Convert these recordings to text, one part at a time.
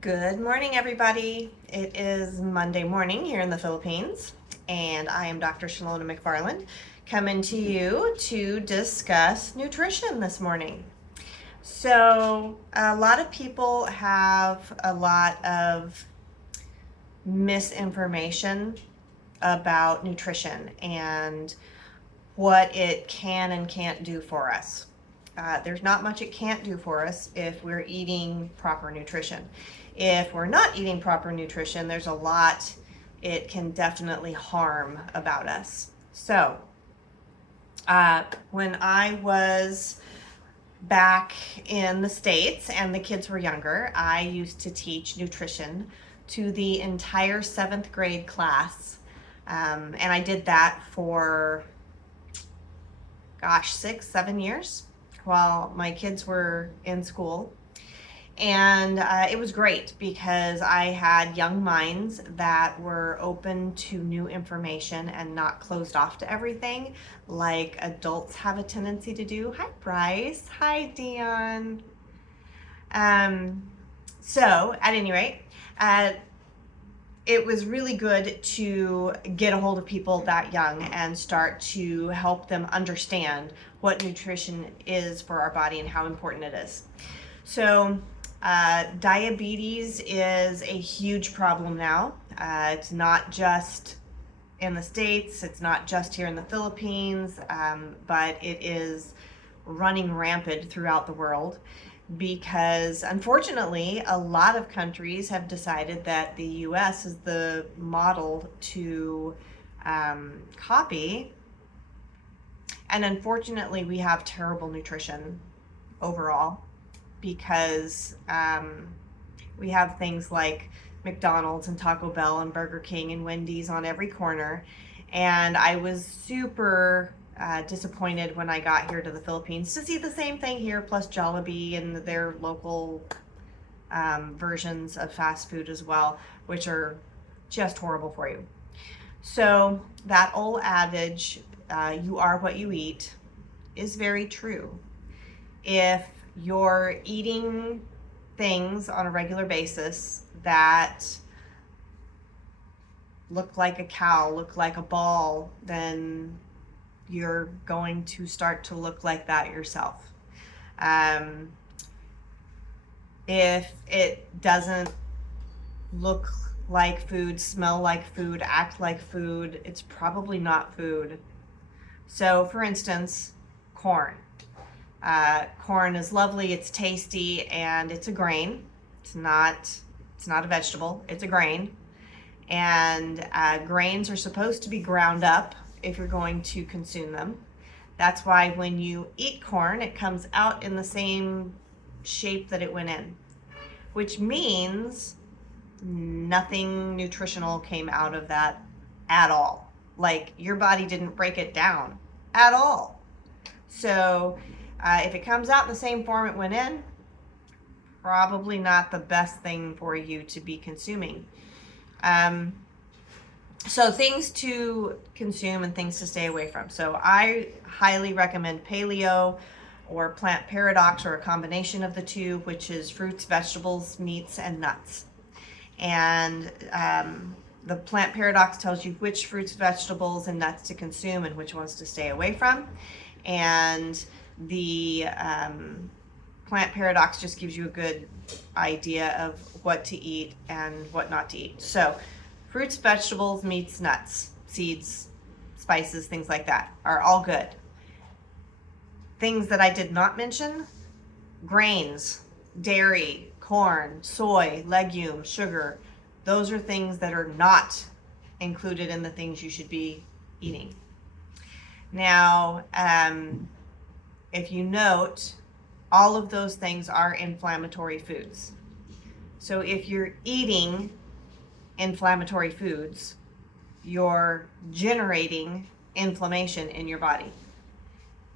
Good morning, everybody. It is Monday morning here in the Philippines, and I am Dr. Shalona McFarland coming to you to discuss nutrition this morning. So, a lot of people have a lot of misinformation about nutrition and what it can and can't do for us. There's not much it can't do for us if we're eating proper nutrition. If we're not eating proper nutrition, there's a lot it can definitely harm about us. So, when I was back in the States and the kids were younger, I used to teach nutrition to the entire seventh grade class. And I did that for 6, 7 years while my kids were in school. And it was great because I had young minds that were open to new information and not closed off to everything like adults have a tendency to do. Hi, Bryce. Hi, Dion. So, at any rate, uh, it was really good to get a hold of people that young and start to help them understand what nutrition is for our body and how important it is. So, diabetes is a huge problem now. It's not just in the States, it's not just here in the Philippines, but it is running rampant throughout the world because unfortunately a lot of countries have decided that the US is the model to copy, and unfortunately we have terrible nutrition overall because we have things like McDonald's and Taco Bell and Burger King and Wendy's on every corner. And I was super disappointed when I got here to the Philippines to see the same thing here, plus Jollibee and their local versions of fast food as well, which are just horrible for you. So, that old adage, you are what you eat, is very true. If you're eating things on a regular basis that look like a cow, look like a ball, then you're going to start to look like that yourself. Um, if it doesn't look like food, smell like food, act like food, it's probably not food. So, for instance, corn. Corn is lovely, it's tasty, and it's a grain. It's not a vegetable, it's a grain. And grains are supposed to be ground up if you're going to consume them. That's why when you eat corn, it comes out in the same shape that it went in, which means nothing nutritional came out of that at all. Like your body didn't break it down at all. So if it comes out in the same form it went in, probably not the best thing for you to be consuming. So things to consume and things to stay away from. So I highly recommend paleo or plant paradox, or a combination of the two, which is fruits, vegetables, meats, and nuts. And the plant paradox tells you which fruits, vegetables, and nuts to consume and which ones to stay away from. And the plant paradox just gives you a good idea of what to eat and what not to eat. So, fruits, vegetables, meats, nuts, seeds, spices, things like that are all good. Things that I did not mention: grains, dairy, corn, soy, legumes, sugar. Those are things that are not included in the things you should be eating. Now, if you note, all of those things are inflammatory foods. So if you're eating inflammatory foods, you're generating inflammation in your body.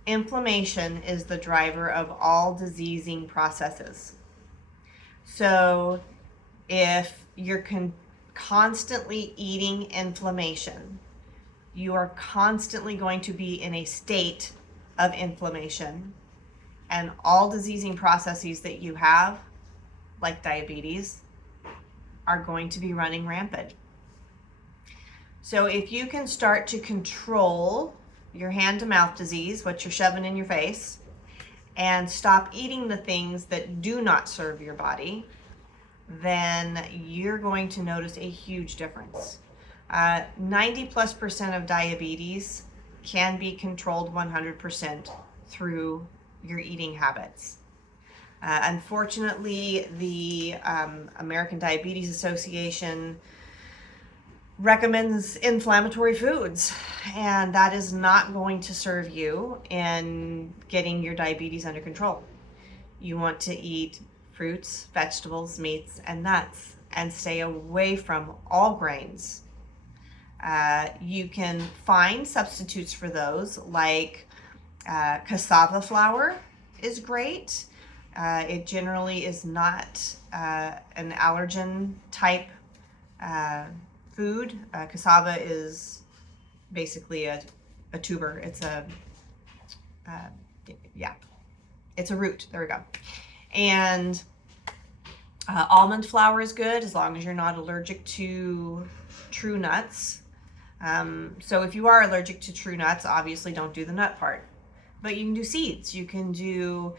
Inflammation is the driver of all diseasing processes. So if you're constantly eating inflammation, you are constantly going to be in a state of inflammation, and all diseasing processes that you have, like diabetes, are going to be running rampant. So if you can start to control your hand to mouth disease, what you're shoving in your face, and stop eating the things that do not serve your body, then you're going to notice a huge difference. 90+% of diabetes can be controlled 100% through your eating habits. Unfortunately, the American Diabetes Association recommends inflammatory foods, and that is not going to serve you in getting your diabetes under control. You want to eat fruits, vegetables, meats, and nuts, and stay away from all grains. You can find substitutes for those, like cassava flour is great. It generally is not an allergen type food. Cassava is basically a tuber. It's it's a root. There we go. And almond flour is good as long as you're not allergic to true nuts. So if you are allergic to true nuts, obviously don't do the nut part. But you can do seeds. You can do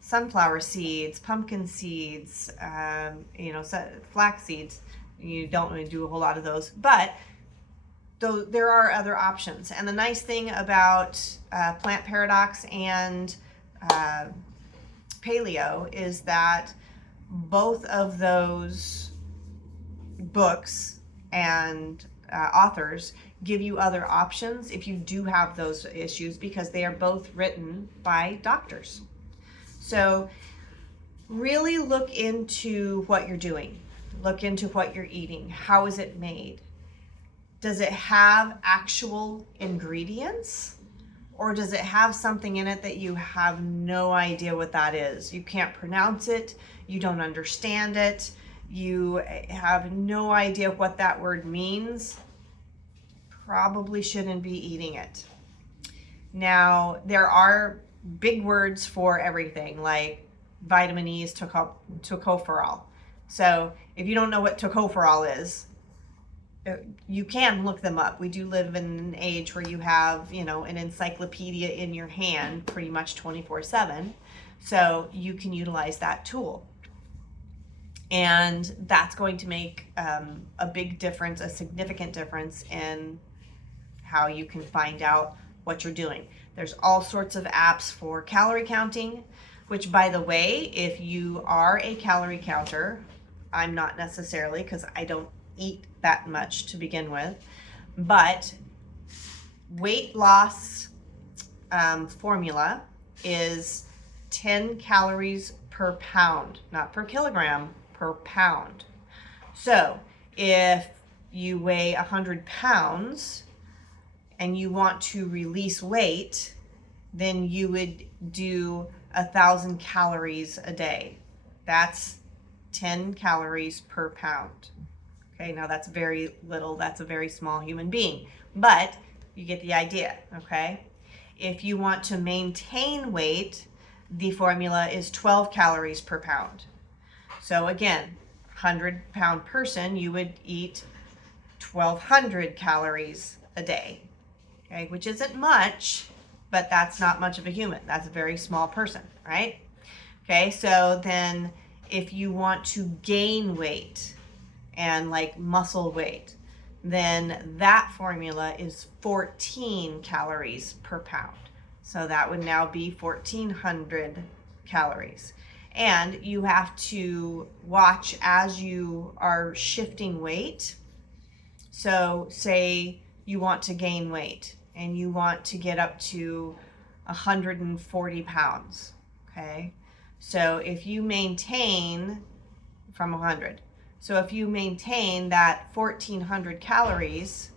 sunflower seeds, pumpkin seeds, flax seeds. You don't really do a whole lot of those, but though there are other options. And the nice thing about Plant Paradox and Paleo is that both of those books and authors give you other options if you do have those issues, because they are both written by doctors. So really look into what you're doing. Look into what you're eating. How is it made? Does it have actual ingredients? Or does it have something in it that you have no idea what that is? You can't pronounce it. You don't understand it. You have no idea what that word means. Probably shouldn't be eating it. Now, there are big words for everything, like vitamin E is tocopherol. So if you don't know what tocopherol is, you can look them up. We do live in an age where you have, an encyclopedia in your hand pretty much 24/7. So you can utilize that tool. And that's going to make a big difference, a significant difference in how you can find out what you're doing. There's all sorts of apps for calorie counting, which, by the way, if you are a calorie counter, I'm not necessarily, because I don't eat that much to begin with, but weight loss formula is 10 calories per pound, not per kilogram, per pound. So if you weigh 100 pounds and you want to release weight, then you would do 1,000 calories a day. That's 10 calories per pound. Okay, now that's very little. That's a very small human being, but you get the idea, okay? If you want to maintain weight, the formula is 12 calories per pound. So again, 100-pound person, you would eat 1,200 calories a day, okay? Which isn't much, but that's not much of a human. That's a very small person, right? Okay, so then if you want to gain weight and like muscle weight, then that formula is 14 calories per pound. So that would now be 1,400 calories. And you have to watch as you are shifting weight. So say you want to gain weight and you want to get up to 140 pounds, okay? So if you maintain from 100, so if you maintain that 1,400 calories,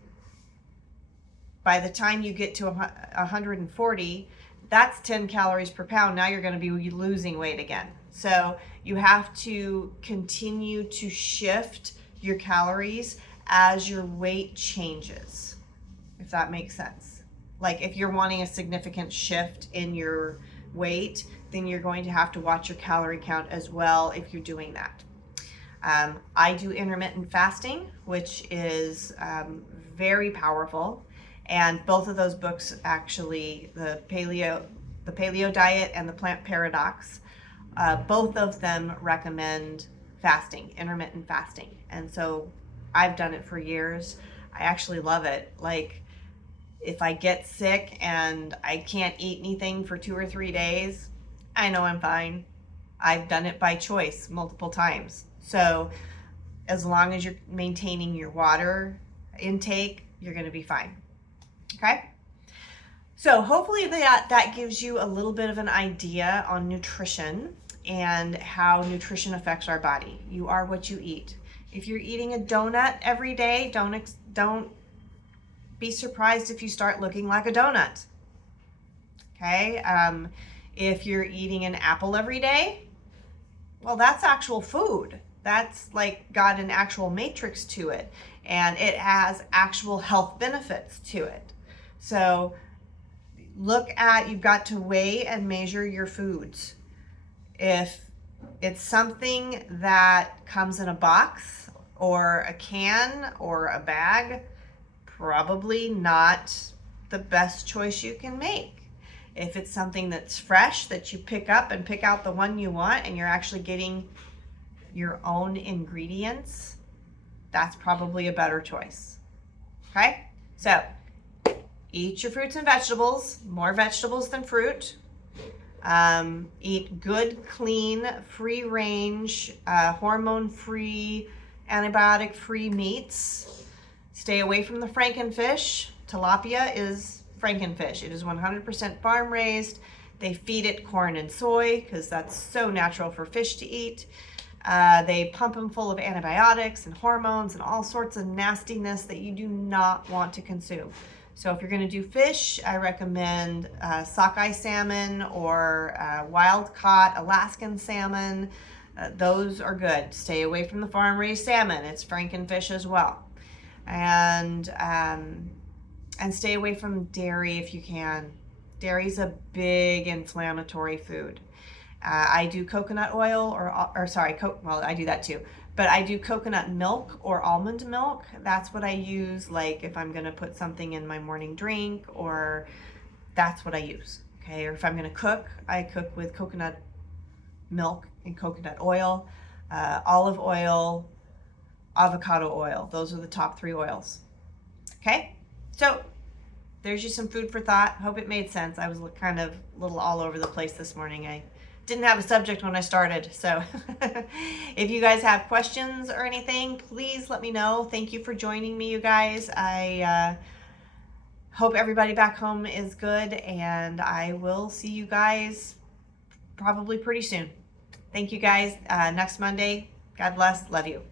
by the time you get to 140, that's 10 calories per pound. Now you're going to be losing weight again. So you have to continue to shift your calories as your weight changes, if that makes sense. Like if you're wanting a significant shift in your weight, then you're going to have to watch your calorie count as well if you're doing that. I do intermittent fasting, which is very powerful. And both of those books, actually, the paleo diet and the plant paradox, both of them recommend fasting, intermittent fasting. And so I've done it for years. I actually love it. Like, if I get sick and I can't eat anything for 2 or 3 days, I know I'm fine. I've done it by choice multiple times. So as long as you're maintaining your water intake, you're going to be fine. Okay? So hopefully that gives you a little bit of an idea on nutrition and how nutrition affects our body. You are what you eat. If you're eating a donut every day, don't be surprised if you start looking like a donut. Okay? If you're eating an apple every day, well, that's actual food. That's like got an actual matrix to it, and it has actual health benefits to it. So you've got to weigh and measure your foods. If it's something that comes in a box or a can or a bag, probably not the best choice you can make. If it's something that's fresh that you pick up and pick out the one you want and you're actually getting your own ingredients, that's probably a better choice. Okay? So, eat your fruits and vegetables, more vegetables than fruit. Eat good, clean, free-range, hormone-free, antibiotic-free meats. Stay away from the frankenfish. Tilapia is frankenfish. It is 100% farm-raised. They feed it corn and soy because that's so natural for fish to eat. They pump them full of antibiotics and hormones and all sorts of nastiness that you do not want to consume. So if you're going to do fish, I recommend sockeye salmon or wild-caught Alaskan salmon. Those are good. Stay away from the farm-raised salmon. It's frankenfish as well. And stay away from dairy if you can. Dairy's a big inflammatory food. I do coconut oil I do that too. But I do coconut milk or almond milk. That's what I use, like if I'm gonna put something in my morning drink, or that's what I use. Okay, or if I'm gonna cook, I cook with coconut milk and coconut oil, olive oil, avocado oil. Those are the top 3 oils. Okay, so there's just some food for thought. Hope it made sense. I was kind of a little all over the place this morning. I didn't have a subject when I started. So if you guys have questions or anything, please let me know. Thank you for joining me, you guys. I hope everybody back home is good, and I will see you guys probably pretty soon. Thank you guys. Next Monday. God bless. Love you.